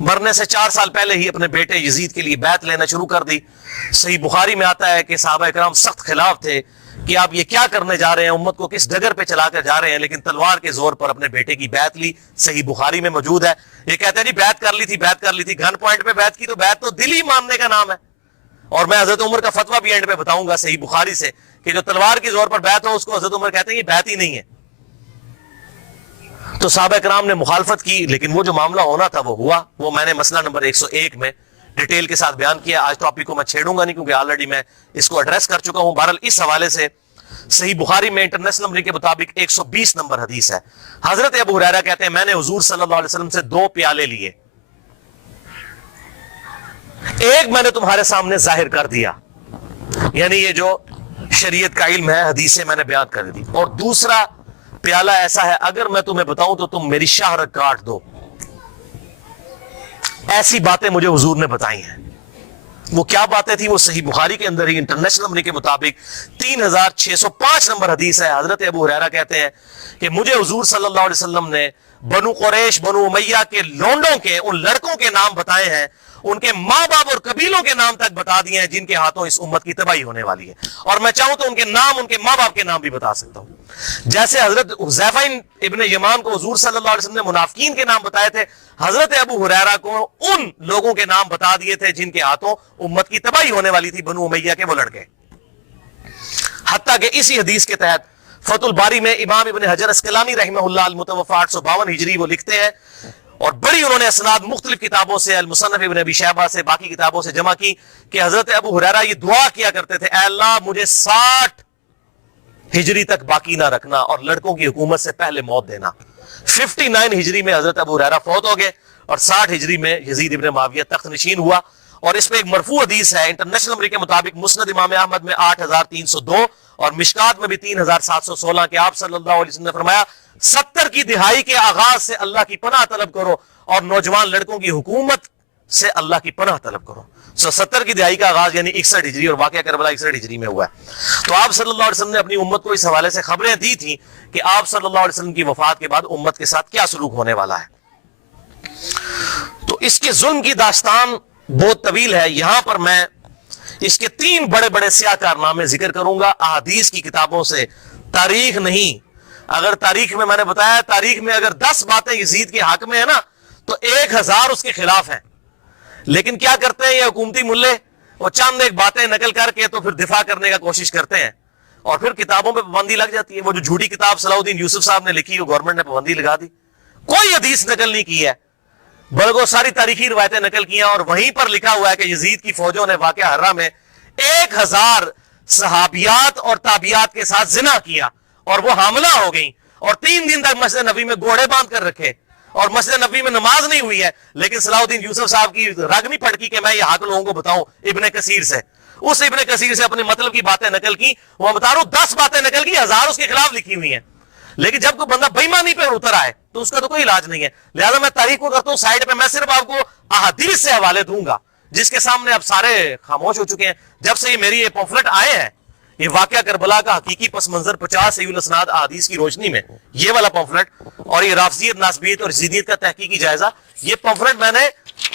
مرنے سے 4 سال پہلے ہی اپنے بیٹے یزید کے لیے بیعت لینا شروع کر دی. صحیح بخاری میں آتا ہے کہ صحابہ کرام سخت خلاف تھے کہ آپ یہ کیا کرنے جا رہے ہیں, امت کو کس ڈگر پہ چلا کر جا رہے ہیں, لیکن تلوار کے زور پر اپنے بیٹے کی بیعت لی. صحیح بخاری میں موجود ہے. یہ کہتے ہیں جی بیعت کر لی تھی, گن پوائنٹ پہ بیعت کی, تو بیعت تو دل ہی ماننے کا نام ہے. اور میں حضرت عمر کا فتویٰ بھی اینڈ پہ بتاؤں گا صحیح بخاری سے کہ جو تلوار کے زور پر بیعت ہو اس کو حضرت عمر کہتے ہیں یہ بیعت ہی نہیں ہے. تو صحابہ کرام نے مخالفت کی, لیکن وہ جو معاملہ ہونا تھا وہ ہوا. وہ میں نے مسئلہ نمبر 101 میں ڈیٹیل کے ساتھ بیان کیا. آج ٹاپک کو میں چھیڑوں گا نہیں کیونکہ آلریڈی میں اس کو ایڈریس کر چکا ہوں. بہرحال اس حوالے سے صحیح بخاری میں انٹرنیشنل نمبر کے مطابق 120 نمبر حدیث ہے. حضرت ابو ہریرہ کہتے ہیں میں نے حضور صلی اللہ علیہ وسلم سے 2 پیالے لیے, ایک میں نے تمہارے سامنے ظاہر کر دیا, یعنی یہ جو شریعت کا علم ہے, حدیثیں میں نے بیان کر دی, اور دوسرا پیالہ ایسا ہے اگر میں تمہیں بتاؤں تو تم میری شہرت کاٹ دو. ایسی باتیں مجھے حضور نے بتائی ہیں. وہ کیا باتیں تھیں؟ وہ صحیح بخاری کے اندر ہی انٹرنیشنل نمبر کے مطابق 3605 نمبر حدیث ہے. حضرت ابو ہریرہ کہتے ہیں کہ مجھے حضور صلی اللہ علیہ وسلم نے بنو قریش بنو امیہ کے لونڈوں کے ان لڑکوں کے نام بتائے ہیں, ان کے ماں باپ اور قبیلوں کے نام تک بتا دیے ہیں جن کے ہاتھوں اس امت کی تباہی ہونے والی ہے. اور میں چاہوں تو ان کے نام, ان کے ماں باپ کے نام بھی بتا سکتا ہوں. جیسے حضرت حذیفہ ابن یمان کو حضور صلی اللہ علیہ وسلم نے منافقین کے نام بتائے تھے, حضرت ابو ہریرہ کو ان لوگوں کے نام بتا دیے تھے جن کے ہاتھوں امت کی تباہی ہونے والی تھی, بنو امیہ کے وہ لڑکے. حتیٰ کہ اسی حدیث کے تحت فتح الباری میں امام ابن حجر اسقلانی رحمہ اللہ المتوفی 852 ہجری وہ لکھتے ہیں, اور بڑی انہوں نے اسناد مختلف کتابوں سے, المصنف ابن ابی شیبہ سے, باقی کتابوں سے جمع کی کہ حضرت ابو ہریرہ یہ دعا کیا کرتے تھے, اے اللہ مجھے 60 ہجری تک باقی نہ رکھنا اور لڑکوں کی حکومت سے پہلے موت دینا. 59 ہجری میں حضرت ابو ہریرہ فوت ہو گئے اور 60 ہجری میں یزید ابن معاویہ تخت نشین ہوا. اور اس میں ایک مرفوع حدیث ہے انٹرنیشنل نمبر کے مطابق مسند امام احمد میں 8302 اور مشکات میں بھی 3716 کہ آپ صلی اللہ علیہ وسلم نے فرمایا 70 کی دہائی کے آغاز سے اللہ کی پناہ طلب کرو اور نوجوان لڑکوں کی حکومت سے اللہ کی پناہ طلب کرو. 70 کی دہائی کا آغاز یعنی 61 ہجری, اور واقعہ کربلا 61 ہجری میں ہوا ہے. تو آپ صلی اللہ علیہ وسلم نے اپنی امت کو اس حوالے سے خبریں دی تھیں کہ آپ صلی اللہ علیہ وسلم کی وفات کے بعد امت کے ساتھ کیا سلوک ہونے والا ہے. تو اس کے ظلم کی داستان بہت طویل ہے. یہاں پر میں اس کے 3 بڑے بڑے سیاہ کارنامے ذکر کروں گا احادیث کی کتابوں سے, تاریخ نہیں. اگر تاریخ میں نے بتایا تاریخ میں اگر 10 باتیں یزید کے حق میں ہے نا تو 1000 اس کے خلاف ہیں. لیکن کیا کرتے ہیں یہ حکومتی ملے, وہ چند ایک باتیں نقل کر کے تو پھر دفاع کرنے کا کوشش کرتے ہیں, اور پھر کتابوں پہ پابندی لگ جاتی ہے. وہ جو جھوٹی کتاب صلاح الدین یوسف صاحب نے لکھی, وہ گورنمنٹ نے پابندی لگا دی. کوئی حدیث نقل نہیں کی ہے, بلکہ ساری تاریخی روایتیں نقل کی ہیں, اور وہیں پر لکھا ہوا ہے کہ یزید کی فوجوں نے واقعہ حرہ میں 1000 صحابیات اور تابعیات کے ساتھ زنا کیا اور وہ حاملہ ہو گئیں, اور 3 دن تک مسجد نبی میں گھوڑے باندھ کر رکھے, اور مسجد نبی میں نماز نہیں ہوئی ہے. لیکن صلاح الدین یوسف صاحب کی رگ نہیں پھٹکی کہ میں یہ حق لوگوں کو بتاؤں. ابن کثیر سے, اس ابن کثیر سے اپنے مطلب کی باتیں نقل کی. وہ بتا رہا ہوں 10 باتیں نقل کی, 1000 اس کے خلاف لکھی ہوئی ہیں. لیکن جب کوئی بندہ بے ایمانی پہ اتر آئے تو اس کا تو کوئی علاج نہیں ہے. لہذا میں تاریخ کو کرتا ہوں سائڈ پہ, میں صرف آپ کو احادیث سے حوالے دوں گا جس کے سامنے اب سارے خاموش ہو چکے ہیں. جب سے یہ میری یہ پمفلٹ آئے ہیں, یہ واقعہ کربلا کا حقیقی پس منظر 50 صحیح الاسناد احادیث کی روشنی میں, یہ والا پمفلٹ, اور یہ رافضیت ناسبیت اور زیدیت کا تحقیقی جائزہ, یہ پمفلٹ میں نے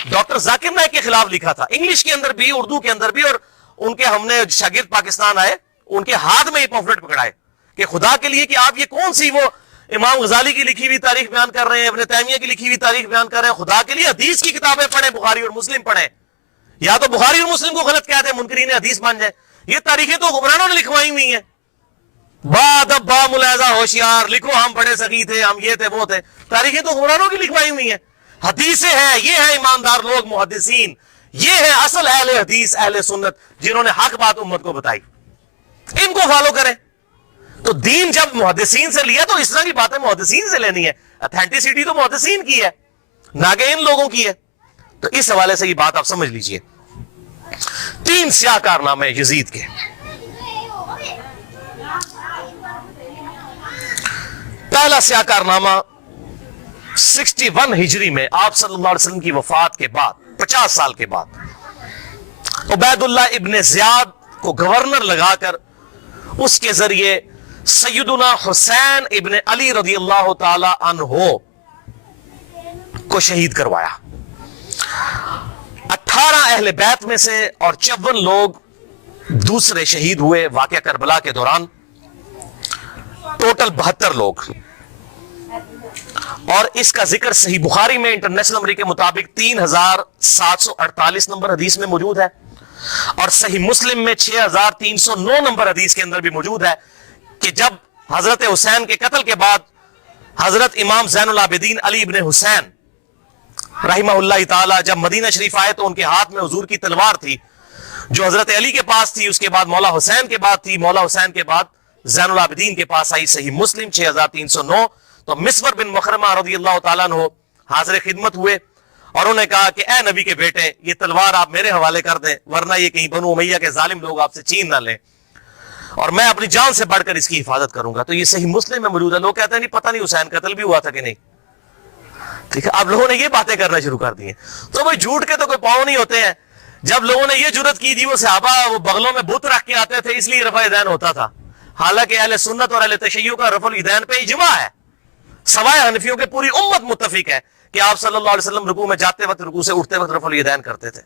ڈاکٹر ذاکر نائک کے خلاف لکھا تھا, انگلش کے اندر بھی اردو کے اندر بھی. اور ان کے ہم نے شاگرد پاکستان آئے, ان کے ہاتھ میں یہ پمفلٹ پکڑائے کہ خدا کے لیے کہ آپ یہ کون سی وہ امام غزالی کی لکھی ہوئی تاریخ بیان کر رہے ہیں, ابن تیمیہ کی لکھی ہوئی تاریخ بیان کر رہے ہیں. خدا کے لیے حدیث کی کتابیں پڑھیں, بخاری اور مسلم پڑھیں, یا تو بخاری اور مسلم کو غلط کہہ دیں, منکرین حدیث بن جائے. یہ تاریخیں تو حکمرانوں نے لکھوائی ہوئی ہیں. ادب با ملاحظہ ہوشیار لکھو, ہم بڑے سخی تھے, ہم یہ تھے وہ تھے. تاریخیں تو حکمرانوں کی لکھوائی ہوئی ہیں. حدیثیں ہیں, یہ ہیں ایماندار لوگ محدثین, یہ ہیں اصل اہل حدیث اہل سنت جنہوں نے حق بات امت کو بتائی. ان کو فالو کریں. تو دین جب محدثین سے لیا تو اس طرح کی باتیں محدثین سے لینی ہے. اتھینٹسٹی تو محدثین کی ہے, نہ کہ ان لوگوں کی ہے. تو اس حوالے سے یہ بات آپ سمجھ لیجئے. 3 سیاہ کارنامے یزید کے. پہلا سیاہ کارنامہ 61 ہجری میں آپ صلی اللہ علیہ وسلم کی وفات کے بعد 50 سال کے بعد عبید اللہ ابن زیاد کو گورنر لگا کر اس کے ذریعے سیدنا حسین ابن علی رضی اللہ تعالی عنہ کو شہید کروایا. اہل بیت میں سے اور 54 لوگ دوسرے شہید ہوئے واقعہ کربلا کے دوران، ٹوٹل 72 لوگ. اور اس کا ذکر صحیح بخاری میں انٹرنیشنل نمبر کے مطابق 3748 نمبر حدیث میں موجود ہے، اور صحیح مسلم میں 6309 نمبر حدیث کے اندر بھی موجود ہے کہ جب حضرت حسین کے قتل کے بعد حضرت امام زین العابدین علی ابن حسین رحمہ اللہ تعالی جب مدینہ شریف آئے تو ان کے ہاتھ میں حضور کی تلوار تھی جو حضرت علی کے پاس تھی، اس کے بعد مولا حسین کے بعد تھی، مولا حسین کے بعد زین العابدین کے پاس آئی. صحیح مسلم 6309. تو مسور بن مخرمہ رضی اللہ تعالیٰ عنہ حاضر خدمت ہوئے اور انہوں نے کہا کہ اے نبی کے بیٹے، یہ تلوار آپ میرے حوالے کر دیں ورنہ یہ کہیں بنو امیہ کے ظالم لوگ آپ سے چھین نہ لیں، اور میں اپنی جان سے بڑھ کر اس کی حفاظت کروں گا. تو یہ صحیح مسلم میں موجود ہے. لوگ کہتے ہیں نہیں پتہ نہیں حسین قتل بھی ہوا تھا کہ نہیں. ٹھیک ہے، اب لوگوں نے یہ باتیں کرنا شروع کر دی ہیں. تو بھائی جھوٹ کے تو کوئی پاؤں نہیں ہوتے ہیں. جب لوگوں نے یہ جرت کی تھی وہ صحابہ وہ بغلوں میں بت رکھ کے آتے تھے اس لیے رفع یدین ہوتا تھا، حالانکہ اہل سنت اور اہل تشیع کا رفع الیدین پہ اجماع ہے. سوائے حنفیوں کے پوری امت متفق ہے کہ آپ صلی اللہ علیہ وسلم رکوع میں جاتے وقت رکوع سے اٹھتے وقت رفع الیدین کرتے تھے.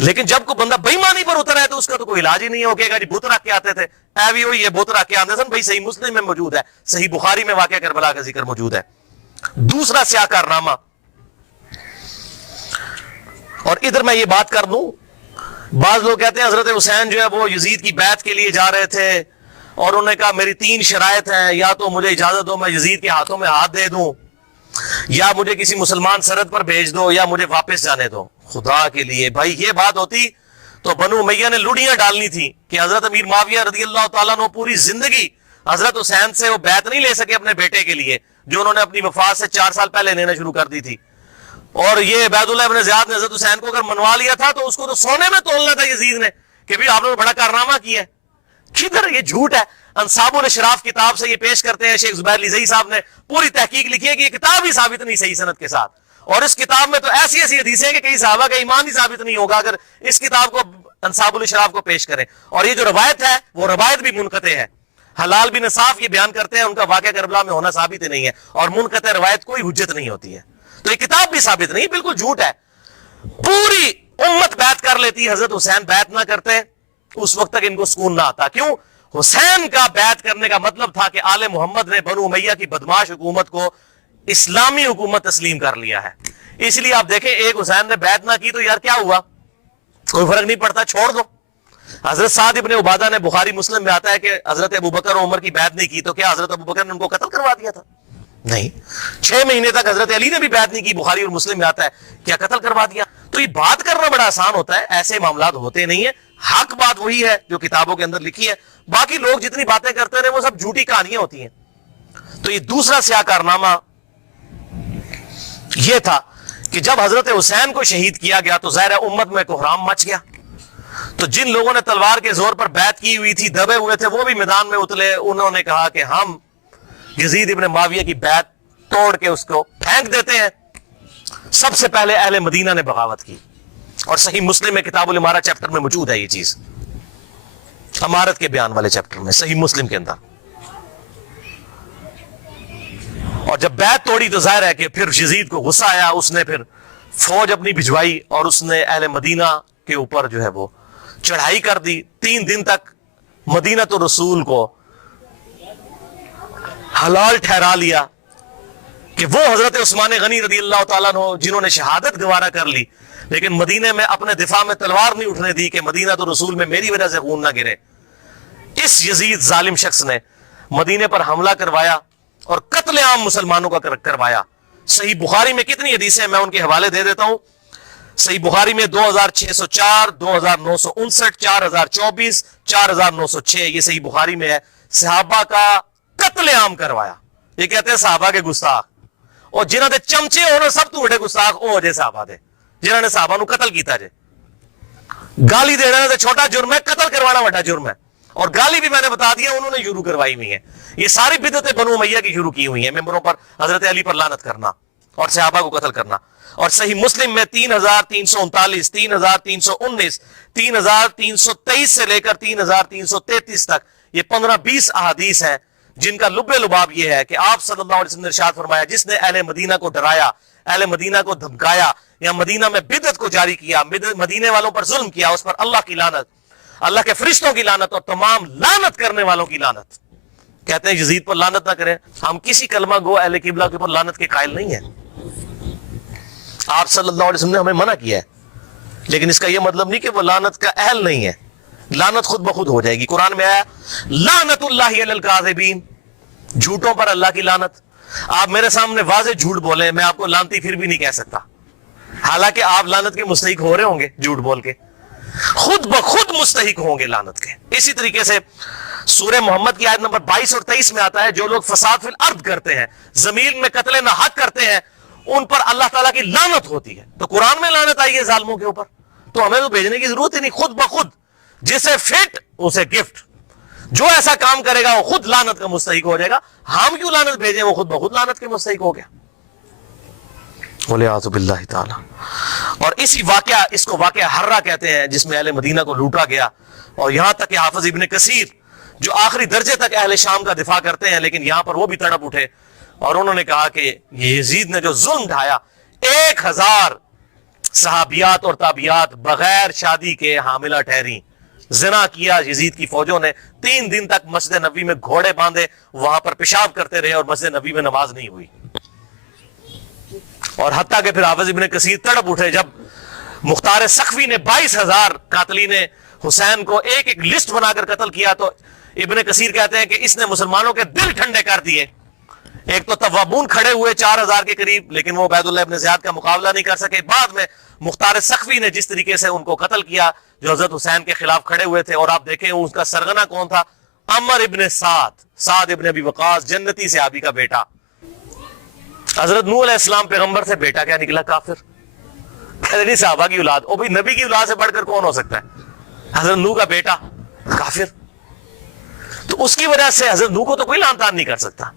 لیکن جب کوئی بندہ بے ایمانی پر اتر ہے تو اس کا تو کوئی علاج ہی نہیں ہو کہ جی بت رکھ کے آتے تھے، اے بھی ہوئی یہ بت رکھ کے آتے سن. بھائی صحیح مسلم میں موجود ہے، صحیح بخاری میں واقعہ کربلا کا ذکر موجود ہے. دوسرا سیاہ کارنامہ، اور ادھر میں یہ بات کر دوں، بعض لوگ کہتے ہیں حضرت حسین جو ہے وہ یزید کی بیعت کے لیے جا رہے تھے اور انہوں نے کہا میری 3 شرائط ہیں، یا تو مجھے اجازت دو میں یزید کے ہاتھوں میں ہاتھ دے دوں، یا مجھے کسی مسلمان سرحد پر بھیج دو، یا مجھے واپس جانے دو. خدا کے لیے بھائی یہ بات ہوتی تو بنو امیہ نے لڑیاں ڈالنی تھی کہ حضرت امیر معاویہ رضی اللہ تعالیٰ عنہ پوری زندگی حضرت حسین سے وہ بیعت نہیں لے سکے اپنے بیٹے کے لیے جو انہوں نے اپنی وفات سے 4 سال پہلے لینا شروع کر دی تھی. اور یہ عبید اللہ ابن زیاد نے حضرت حسین کو اگر منوا لیا تھا تو اس کو تو سونے میں تولنا تھا یزید نے کہ بھی آپ نے بڑا کارنامہ کیا ہے. کدھر یہ جھوٹ ہے. انصاب الاشراف کتاب سے یہ پیش کرتے ہیں، شیخ زبیر لیزئی صاحب نے پوری تحقیق لکھی ہے کہ یہ کتاب ہی ثابت نہیں صحیح سند کے ساتھ، اور اس کتاب میں تو ایسی ایسی حدیثیں ہیں کہ کئی صحابہ کا ایمان ہی ثابت نہیں ہوگا اگر اس کتاب کو انصاب الاشراف کو پیش کریں. اور یہ جو روایت ہے وہ روایت بھی منقطع ہے. حلال بن صاف یہ بیان کرتے ہیں ان کا واقعہ کربلا میں ہونا ثابت ہی نہیں ہے، اور منقطع روایت کوئی حجت نہیں ہوتی ہے. تو یہ کتاب بھی ثابت نہیں، بالکل جھوٹ ہے. پوری امت بیعت کر لیتی، حضرت حسین بیعت نہ کرتے اس وقت تک ان کو سکون نہ آتا. کیوں؟ حسین کا بیعت کرنے کا مطلب تھا کہ آل محمد نے بنو امیہ کی بدماش حکومت کو اسلامی حکومت تسلیم کر لیا ہے. اس لیے آپ دیکھیں ایک حسین نے بیعت نہ کی تو یار کیا ہوا، کوئی فرق نہیں پڑتا، چھوڑ دو. حضرت سعد ابن عبادہ نے بخاری مسلم میں آتا ہے کہ حضرت ابوبکر اور عمر کی بیعت نہیں کی تو کیا حضرت ابوبکر نے ان کو قتل کروا دیا تھا؟ نہیں. 6 مہینے تک حضرت علی نے بھی بیعت نہیں کی، بخاری اور مسلم میں آتا ہے، کیا قتل کروا دیا؟ تو یہ بات کرنا بڑا آسان ہوتا ہے، ایسے معاملات ہوتے نہیں ہیں. حق بات وہی ہے جو کتابوں کے اندر لکھی ہے، باقی لوگ جتنی باتیں کرتے رہے وہ سب جھوٹی کہانیاں ہوتی ہیں. تو یہ دوسرا سیاہ کارنامہ یہ تھا کہ جب حضرت حسین کو شہید کیا گیا تو ظاہر امت میں کوحرام مچ گیا. تو جن لوگوں نے تلوار کے زور پر بیعت کی ہوئی تھی، دبے ہوئے تھے، وہ بھی میدان میں اترے. انہوں نے کہا کہ ہم یزید ابن معاویہ کی بیعت توڑ کے اس کو پھینک دیتے ہیں. سب سے پہلے اہل مدینہ نے بغاوت کی، اور صحیح مسلم میں کتاب الامارہ چیپٹر میں موجود ہے یہ چیز، امارت کے بیان والے چیپٹر میں صحیح مسلم کے اندر. اور جب بیعت توڑی تو ظاہر ہے کہ پھر یزید کو غصہ آیا، اس نے پھر فوج اپنی بھجوائی اور اس نے اہل مدینہ کے اوپر جو ہے وہ چڑھائی کر دی. 3 دن تک مدینہ تو رسول کو حلال ٹھہرا لیا کہ وہ حضرت عثمان غنی رضی اللہ تعالیٰ عنہ جنہوں نے شہادت گوارا کر لی لیکن مدینہ میں اپنے دفاع میں تلوار نہیں اٹھنے دی کہ مدینہ تو رسول میں میری وجہ سے خون نہ گرے. اس یزید ظالم شخص نے مدینے پر حملہ کروایا اور قتل عام مسلمانوں کا کروایا. صحیح بخاری میں کتنی حدیثیں میں ان کے حوالے دے دیتا ہوں. صحیح بخاری میں 2604، 2959، 4024، 4906 یہ صحیح بخاری میں ہے. صحابہ کا قتل عام کروایا. یہ کہتے ہیں صحابہ کے گستاخ، اور جنہوں نے چمچے ہونے سب تو بڑے گستاخ او جے صحابہ دے جنہوں نے صحابہ نو قتل کیتا جے. گالی دینا تو چھوٹا جرم ہے، قتل کروانا بڑا جرم ہے. اور گالی بھی میں نے بتا دیا انہوں نے شروع کروائی ہوئی ہے. یہ ساری بدعتیں بنو امیہ کی شروع کی ہوئی ہیں، ممبروں پر حضرت علی پر لعنت کرنا اور صحابہ کو قتل کرنا. اور صحیح مسلم میں 3339، 3319، 3323 سے لے کر 3333 تک یہ 15-20 احادیث ہیں جن کا لب لباب یہ ہے کہ آپ صلی اللہ علیہ وسلم نے ارشاد فرمایا جس نے اہل مدینہ کو ڈرایا، اہل مدینہ کو دھمکایا یا مدینہ میں بدعت کو جاری کیا, مدینے والوں پر ظلم کیا, اس پر اللہ کی لعنت, اللہ کے فرشتوں کی لعنت اور تمام لعنت کرنے والوں کی لعنت. کہتے ہیں یزید پر لعنت نہ کریں. ہم کسی کلمہ گو اہل قبلہ کے اوپر لعنت کے قائل نہیں ہیں. آپ صلی اللہ علیہ وسلم نے ہمیں منع کیا ہے, لیکن اس کا یہ مطلب نہیں کہ وہ لعنت کا اہل نہیں ہے. لعنت خود بخود ہو جائے گی. قرآن میں آیا لعنت اللہ علی الکاذبین, جھوٹوں پر اللہ کی لعنت. آپ میرے سامنے واضح جھوٹ بولیں, میں آپ کو لعنتی پھر بھی نہیں کہہ سکتا, حالانکہ آپ لعنت کے مستحق ہو رہے ہوں گے. جھوٹ بول کے خود بخود مستحق ہوں گے لعنت کے. اسی طریقے سے سورہ محمد کی آیت نمبر 22 اور 23 میں آتا ہے جو لوگ فساد فی الارض کرتے ہیں, زمین میں قتل نہ حق کرتے ہیں, ان پر اللہ تعالیٰ کی لعنت ہوتی ہے. تو قرآن میں لعنت آئی ہے ظالموں کے اوپر, تو ہمیں تو بھیجنے کی ضرورت ہی نہیں. خود بخود جسے فٹ اسے گفٹ, جو ایسا کام کرے گا وہ خود لعنت کا مستحق ہو جائے گا. ہم کیوں لعنت بھیجیں, وہ خود بخود لعنت کے مستحق ہو گیا. وَلِعَاذُ بِاللَّهِ تعالی. اور اسی واقعہ, اس کو واقعہ حرہ کہتے ہیں, جس میں اہل مدینہ کو لوٹا گیا. اور یہاں تک کہ حافظ ابن کثیر جو آخری درجے تک اہل شام کا دفاع کرتے ہیں, لیکن یہاں پر وہ بھی تڑپ اٹھے اور انہوں نے کہا کہ یہ یزید نے جو ظلم ڈھایا, 1000 صحابیات اور تابعیات بغیر شادی کے حاملہ ٹھہری, زنا کیا یزید کی فوجوں نے. 3 دن تک مسجد نبوی میں گھوڑے باندھے وہاں پر پیشاب کرتے رہے اور مسجد نبوی میں نماز نہیں ہوئی. اور حتیٰ کہ پھر حافظ ابن کثیر تڑپ اٹھے جب مختار سقفی نے 22,000 قاتلین حسین کو ایک ایک لسٹ بنا کر قتل کیا, تو ابن کثیر کہتے ہیں کہ اس نے مسلمانوں کے دل ٹھنڈے کر دیے. ایک تو توابون کھڑے ہوئے 4000 کے قریب, لیکن وہ عبید اللہ ابن زیاد کا مقابلہ نہیں کر سکے. بعد میں مختار سقفی نے جس طریقے سے ان کو قتل کیا جو حضرت حسین کے خلاف کھڑے ہوئے تھے, اور آپ دیکھیں اس کا سرغنہ کون تھا, عمر ابن سعد ابن ابی وقاص, جنتی صحابی کا بیٹا. حضرت نوح علیہ السلام پیغمبر سے بیٹا کیا نکلا, کافر. کہتے نہیں صحابہ کی اولاد, او بھائی نبی کی اولاد سے بڑھ کر کون ہو سکتا ہے, حضرت نوح کا بیٹا کافر. تو اس کی وجہ سے حضرت نوح کو تو کوئی لعن طعن نہیں کر سکتا.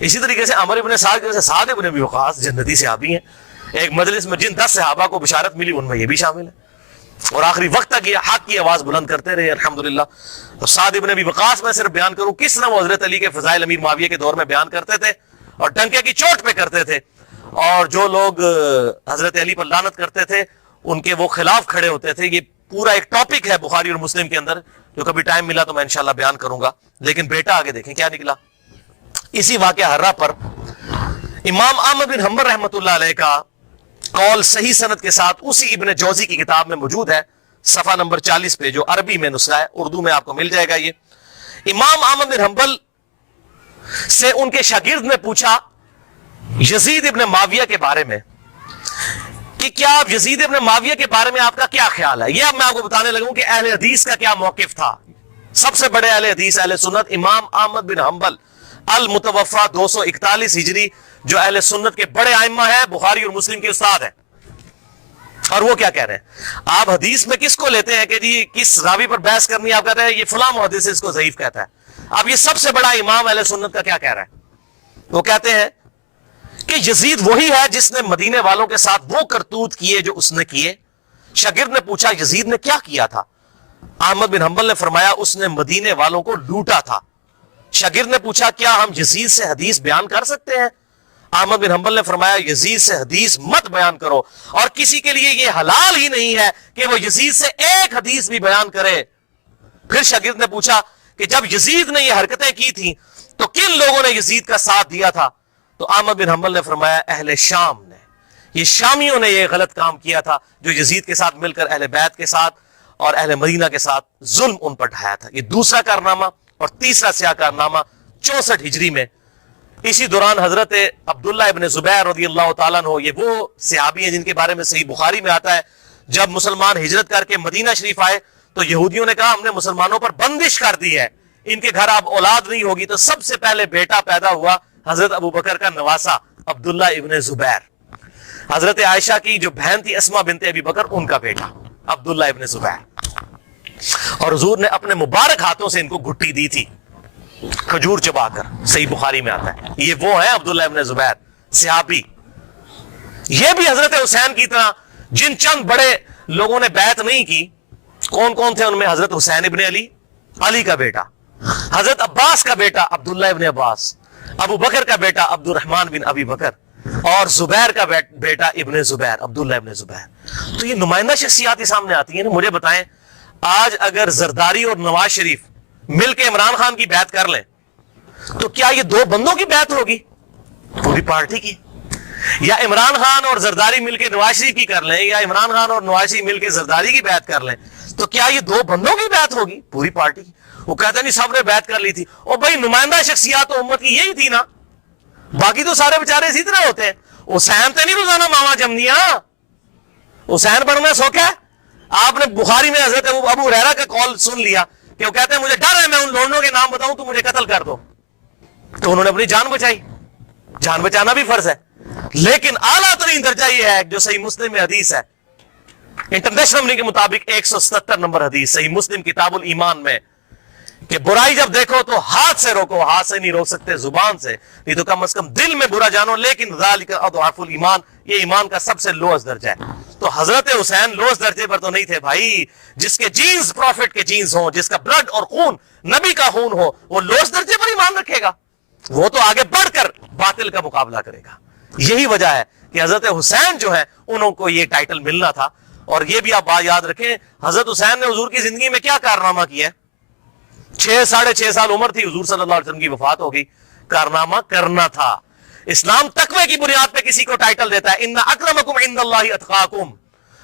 اسی طریقے سے عمر ابن سعد ابن ابی وقاص جنتی صحابی ہیں. ایک مجلس میں جن 10 صحابہ کو بشارت ملی ان میں یہ بھی شامل ہے, اور آخری وقت تک یہ حق کی آواز بلند کرتے رہے الحمدللہ. تو سعد ابن ابی وقاص میں صرف بیان کروں کس طرح وہ حضرت علی کے فضائل امیر معاویہ کے دور میں بیان کرتے تھے اور ڈنکے کی چوٹ پہ کرتے تھے, اور جو لوگ حضرت علی پر لعنت کرتے تھے ان کے وہ خلاف کھڑے ہوتے تھے. یہ پورا ایک ٹاپک ہے بخاری اور مسلم کے اندر, جو کبھی ٹائم ملا تو میں انشاءاللہ بیان کروں گا. لیکن بیٹا آگے دیکھیں کیا نکلا. اسی واقعہ حرہ پر امام احمد بن حنبل رحمۃ اللہ علیہ کا قول صحیح سند کے ساتھ اسی ابن جوزی کی کتاب میں موجود ہے, صفحہ نمبر 40 پہ, جو عربی میں نسخہ ہے, اردو میں آپ کو مل جائے گا. یہ امام احمد بن حنبل سے ان کے شاگرد نے پوچھا یزید ابن معاویہ کے بارے میں کہ کیا آپ یزید ابن معاویہ کے بارے میں آپ کا کیا خیال ہے. یہ اب میں آپ کو بتانے لگوں کہ اہل حدیث کا کیا موقف تھا. سب سے بڑے اہل حدیث اہل سنت امام احمد بن حنبل المتوفا 241 ہجری, جو اہل سنت کے بڑے ائمہ ہیں, بخاری اور مسلم کے استاد ہیں. اور وہ کیا کہہ رہے ہیں, آپ حدیث میں کس کو لیتے ہیں کہ جی کس راوی پر بحث کرنی ہے, آپ کہتے ہیں یہ فلاں محدث اس کو ضعیف کہتا ہے. اب یہ سب سے بڑا امام اہل سنت کا کیا کہہ رہا ہے, وہ کہتے ہیں کہ یزید وہی ہے جس نے مدینے والوں کے ساتھ وہ کرتوت کیے جو اس نے کیے. شاگرد نے پوچھا یزید نے کیا کیا تھا, احمد بن حنبل نے فرمایا اس نے مدینے والوں کو لوٹا تھا. شاگرد نے پوچھا کیا ہم یزید سے حدیث بیان کر سکتے ہیں, احمد بن حنبل نے فرمایا یزید سے حدیث مت بیان کرو, اور کسی کے لیے یہ حلال ہی نہیں ہے کہ وہ یزید سے ایک حدیث بھی بیان کرے. پھر شاگرد نے پوچھا کہ جب یزید نے یہ حرکتیں کی تھیں تو کن لوگوں نے یزید کا ساتھ دیا تھا, تو احمد بن حنبل نے فرمایا اہل شام نے, یہ شامیوں نے یہ غلط کام کیا تھا جو یزید کے ساتھ مل کر اہل بیت کے ساتھ اور اہل مدینہ کے ساتھ ظلم ان پر ڈھایا تھا. یہ دوسرا کارنامہ. اور تیسرا سیاہ کارنامہ 64 ہجری میں, اسی دوران حضرت عبداللہ ابن زبیر رضی اللہ تعالیٰ عنہ, یہ وہ صحابی ہیں جن کے بارے میں صحیح بخاری میں آتا ہے, جب مسلمان ہجرت کر کے مدینہ شریف آئے تو یہودیوں نے کہا ہم نے مسلمانوں پر بندش کر دی ہے, ان کے گھر اب اولاد نہیں ہوگی. تو سب سے پہلے بیٹا پیدا ہوا حضرت ابو بکر کا نواسا عبداللہ ابن زبیر, حضرت عائشہ کی جو بہن تھی اسما بنت ابی بکر, ان کا بیٹا عبداللہ ابن زبیر. اور حضور نے اپنے مبارک ہاتھوں سے ان کو گھٹی دی تھی کھجور چبا کر, صحیح بخاری میں آتا ہے. یہ وہ ہیں عبداللہ ابن زبیر صحابی. یہ بھی حضرت حسین کی طرح جن چند بڑے لوگوں نے بیعت نہیں کی. کون کون تھے ان میں, حضرت حسین ابن علی, علی کا بیٹا, حضرت عباس کا بیٹا عبداللہ ابن عباس, ابو بکر کا بیٹا عبد الرحمن بن ابی بکر, اور زبیر کا بیٹا ابن زبیر، عبداللہ ابن زبیر. تو یہ نمائندہ شخصیات ہی سامنے آتی ہیں نا. مجھے بتائیں آج اگر زرداری اور نواز شریف مل کے عمران خان کی بیعت کر لیں تو کیا یہ دو بندوں کی بیعت ہوگی؟ پوری پارٹی کی. یا عمران خان اور زرداری مل کے نواز شریف کی کر لیں، یا عمران خان اور نواز شریف مل کے زرداری کی بیعت کر لیں، تو کیا یہ دو بندوں کی بیعت ہوگی؟ پوری پارٹی کی. وہ کہتے نہیں سب نے بیعت کر لی تھی. اور بھائی نمائندہ شخصیات امت کی یہی تھی نا، باقی تو سارے بیچارے اسی طرح ہوتے ہیں. حسین تے نہیں روزانہ ماما جمنیاں، حسین بننا سوکھ ہے. آپ نے بخاری میں حضرت ابو ہریرہ کا قول سن لیا کہ وہ کہتے ہیں مجھے ڈر ہے میں ان لوگوں کے نام بتاؤں تو مجھے قتل کر دو، تو انہوں نے اپنی جان بچائی. جان بچانا بھی فرض ہے، لیکن اعلیٰ ترین درجہ یہ ہے جو صحیح مسلم میں حدیث ہے، انٹرنیشنل نمبر کے مطابق 177 نمبر حدیث صحیح مسلم کتاب الایمان میں، کہ برائی جب دیکھو تو ہاتھ سے روکو. ہاتھ سے نہیں روک سکتے، زبان سے، نہیں تو کم از کم دل میں برا جانو. لیکن ذالک اضعف الایمان، یہ ایمان کا سب سے لوئسٹ درجہ ہے. تو حضرت حسین لوئسٹ درجے پر تو نہیں تھے بھائی. جس کے جینز پروفٹ کے جینز ہوں، جس کا بلڈ اور خون نبی کا خون ہو، وہ لوئسٹ درجے پر ایمان رکھے گا؟ وہ تو آگے بڑھ کر باطل کا مقابلہ کرے گا. یہی وجہ ہے کہ حضرت حسین جو ہے انہوں کو یہ ٹائٹل ملنا تھا. اور یہ بھی آپ بات یاد رکھیں، حضرت حسین نے حضور کی زندگی میں کیا کارنامہ کیا ہے؟ 6.5 سال عمر تھی، حضور صلی اللہ علیہ وسلم کی وفات ہو گئی. کارنامہ کرنا تھا. اسلام تقوی کی بنیاد پہ کسی کو ٹائٹل دیتا ہے، ان اکرمکم عند اللہ اتقاکم.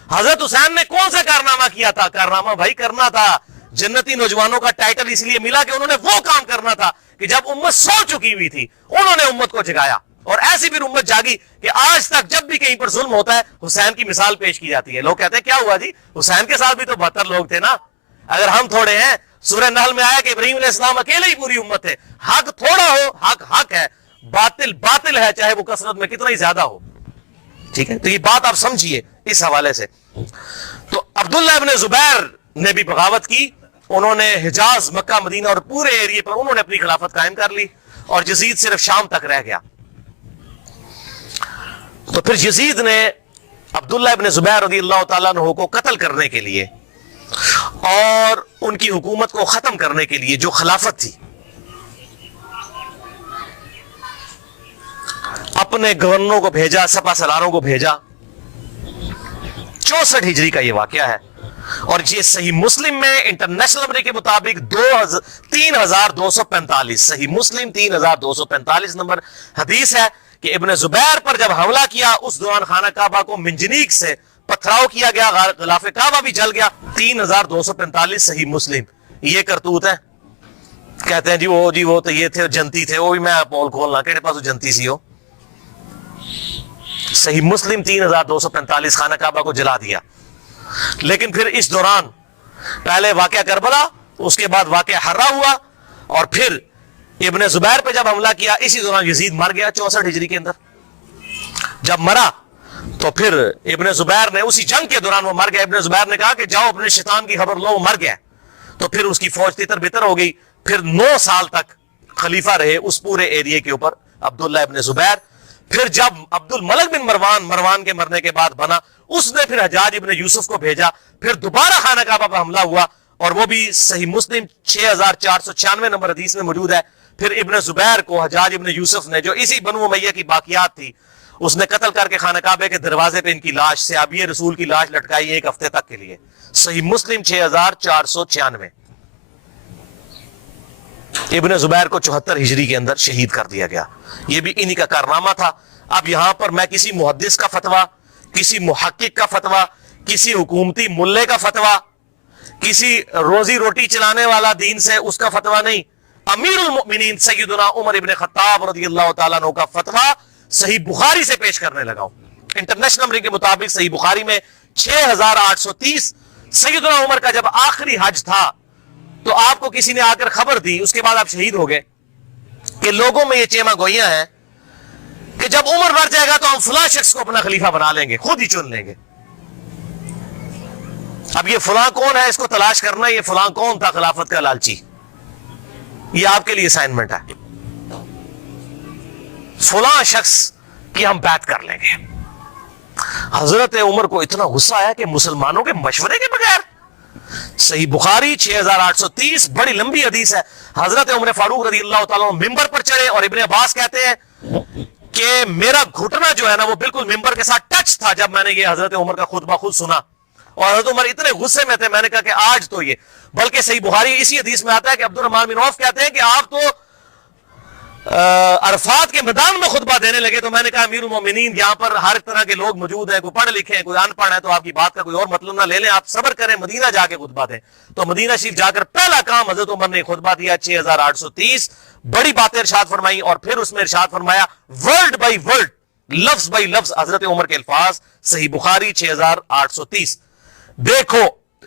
حضرت حسین نے کون سا کارنامہ کیا تھا؟ کارنامہ بھائی کرنا تھا. جنتی نوجوانوں کا ٹائٹل اس لیے ملا کہ انہوں نے وہ کام کرنا تھا کہ جب امت سو چکی ہوئی تھی انہوں نے امت کو جگایا. اور ایسی بھی امت جاگی کہ آج تک جب بھی کہیں پر ظلم ہوتا ہے حسین کی مثال پیش کی جاتی ہے. لوگ کہتے ہیں کیا ہوا جی، حسین کے ساتھ بھی تو 72 لوگ تھے نا، اگر ہم تھوڑے ہیں. سورہ نحل میں آیا کہ ابراہیم علیہ السلام اکیلے ہی پوری امت ہے. حق تھوڑا ہو، حق حق ہے، باطل باطل ہے، چاہے وہ کثرت میں کتنا ہی زیادہ ہو. ٹھیک ہے، تو یہ بات آپ سمجھیے اس حوالے سے. تو عبداللہ ابن زبیر نے بھی بغاوت کی. انہوں نے حجاز، مکہ، مدینہ اور پورے ایریے پر انہوں نے اپنی خلافت قائم کر لی، اور یزید صرف شام تک رہ گیا. تو پھر یزید نے عبداللہ ابن زبیر رضی اللہ تعالیٰ عنہ کو قتل کرنے کے لیے اور ان کی حکومت کو ختم کرنے کے لیے جو خلافت تھی، اپنے گورنروں کو بھیجا، سپہ سالاروں کو بھیجا. 64 ہجری کا یہ واقعہ ہے. اور یہ صحیح مسلم میں انٹرنیشنل نمبر کے مطابق 3245 صحیح مسلم 3245 نمبر حدیث ہے کہ ابن زبیر پر جب حملہ کیا اس دوران خانہ کعبہ کو منجنیق سے پتھراؤ کیا گیا، غلاف کعبہ بھی جل گیا. 3245 صحیح مسلم. یہ کرتوت ہے. کہتے ہیں جی وہ تو یہ تھے جنتی تھے، وہ بھی میں پول کھولنا کہنے پاس جنتی سی ہو. صحیح مسلم 3245 خانہ کعبہ کو جلا دیا. لیکن پھر اس دوران پہلے واقعہ کربلا، اس کے بعد واقعہ حرہ ہوا، اور پھر ابن زبیر پہ جب حملہ کیا اسی دوران یزید مر گیا 64 ہجری کے اندر. جب مرا تو پھر ابن زبیر نے اسی جنگ کے دوران وہ مر گیا. ابن زبیر نے کہا کہ جاؤ اپنے شیطان کی خبر لو، وہ مر گیا. تو پھر اس کی فوج تتر بتر ہو گئی. پھر 9 سال تک خلیفہ رہے اس پورے ایریے کے اوپر عبداللہ ابن زبیر. پھر جب عبد الملک بن مروان کے مرنے کے بعد بنا، اس نے پھر حجاج ابن یوسف کو بھیجا. پھر دوبارہ خانہ کعبہ پر حملہ ہوا، اور وہ بھی صحیح مسلم 6496 نمبر حدیث میں موجود ہے. پھر ابن زبیر کو حجاج ابن یوسف نے، جو اسی بنو امیہ کی باقیات تھی، اس نے قتل کر کے خانہ کعبے کے دروازے پہ ان کی لاش، صحابی رسول کی لاش لٹکائی 1 ہفتے تک کے لیے. صحیح مسلم 6496. ابن زبیر کو 74 ہجری کے اندر شہید کر دیا گیا. یہ بھی انہی کا کارنامہ تھا. اب یہاں پر میں کسی محدث کا فتویٰ، کسی محقق کا فتویٰ، کسی حکومتی ملے کا فتویٰ، کسی روزی روٹی چلانے والا دین سے اس کا فتویٰ نہیں، امیر المؤمنین سیدنا عمر ابن خطاب رضی اللہ تعالیٰ عنہ کا فتویٰ صحیح بخاری سے پیش کرنے لگا ہوں. انٹرنیشنل نمبر کے مطابق صحیح بخاری میں 6830 سیدنا عمر کا جب آخری حج تھا تو آپ کو کسی نے آ کر خبر دی، اس کے بعد آپ شہید ہو گئے، کہ لوگوں میں یہ چیما گوئیاں ہیں کہ جب عمر مر جائے گا تو ہم فلاں شخص کو اپنا خلیفہ بنا لیں گے، خود ہی چن لیں گے. اب یہ فلاں کون ہے اس کو تلاش کرنا، یہ فلاں کون تھا خلافت کا لالچی. یہ آپ کے لیے اسائنمنٹ ہے. فلاں شخص کی ہم بیعت کر لیں گے. حضرت عمر کو اتنا غصہ آیا کہ مسلمانوں کے مشورے کے بغیر. صحیح بخاری 6830 بڑی لمبی حدیث ہے. حضرت عمر فاروق رضی اللہ تعالیٰ عنہ ممبر پر چڑھے اور ابن عباس کہتے ہیں کہ میرا گھٹنا جو ہے نا وہ بالکل ممبر کے ساتھ ٹچ تھا جب میں نے یہ حضرت عمر کا خطبہ خود سنا. اور حضرت عمر اتنے غصے میں تھے, میں نے کہا کہ آج تو یہ, بلکہ صحیح بخاری اسی حدیث میں آتا ہے کہ عبد الرحمن بن عوف کہتے ہیں کہ آپ تو عرفات کے میدان میں خطبہ دینے لگے, تو میں نے کہا امیر المومنین یہاں پر ہر طرح کے لوگ موجود ہیں, کوئی پڑھ لکھے ہیں, کوئی ان پڑھ ہے, تو آپ کی بات کا کوئی اور مطلب نہ لے لیں, آپ صبر کریں, مدینہ جا کے خطبہ دیں. تو مدینہ شریف جا کر پہلا کام حضرت عمر نے خطبہ دیا, 6830 بڑی باتیں ارشاد فرمائی, اور پھر اس میں ارشاد فرمایا ورڈ بائی ورڈ, لفظ بائی لفظ حضرت عمر کے الفاظ, صحیح بخاری 6830. دیکھو,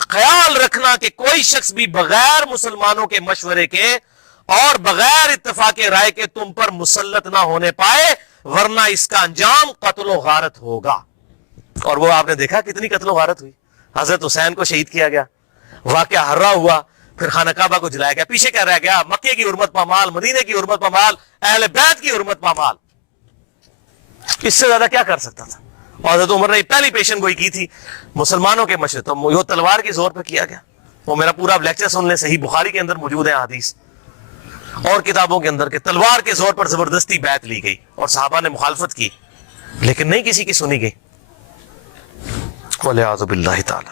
خیال رکھنا کہ کوئی شخص بھی بغیر مسلمانوں کے مشورے کے اور بغیر اتفاق رائے کے تم پر مسلط نہ ہونے پائے, ورنہ اس کا انجام قتل و غارت ہوگا. اور وہ آپ نے دیکھا کتنی قتل و غارت ہوئی. حضرت حسین کو شہید کیا گیا, واقعہ ہررا ہوا, پھر خانہ کعبہ کو جلایا گیا, پیچھے کیا رہ گیا, مکے کی حرمت پامال, مدینے کی حرمت پامال, اہل بیت کی حرمت پامال. اس سے زیادہ کیا کر سکتا تھا. اور حضرت عمر نے پہلی پیشن گوئی کی تھی مسلمانوں کے مشورے, تو وہ تلوار کے زور پہ کیا گیا. وہ میرا پورا لیکچر سن لیں, صحیح بخاری کے اندر موجود ہے حدیث اور کتابوں کے اندر, کہ تلوار کے زور پر زبردستی بیعت لی گئی اور صحابہ نے مخالفت کی, لیکن نہیں کسی کی سنی گئی. وَلِعَاذُ بِاللَّهِ تَعَالَى.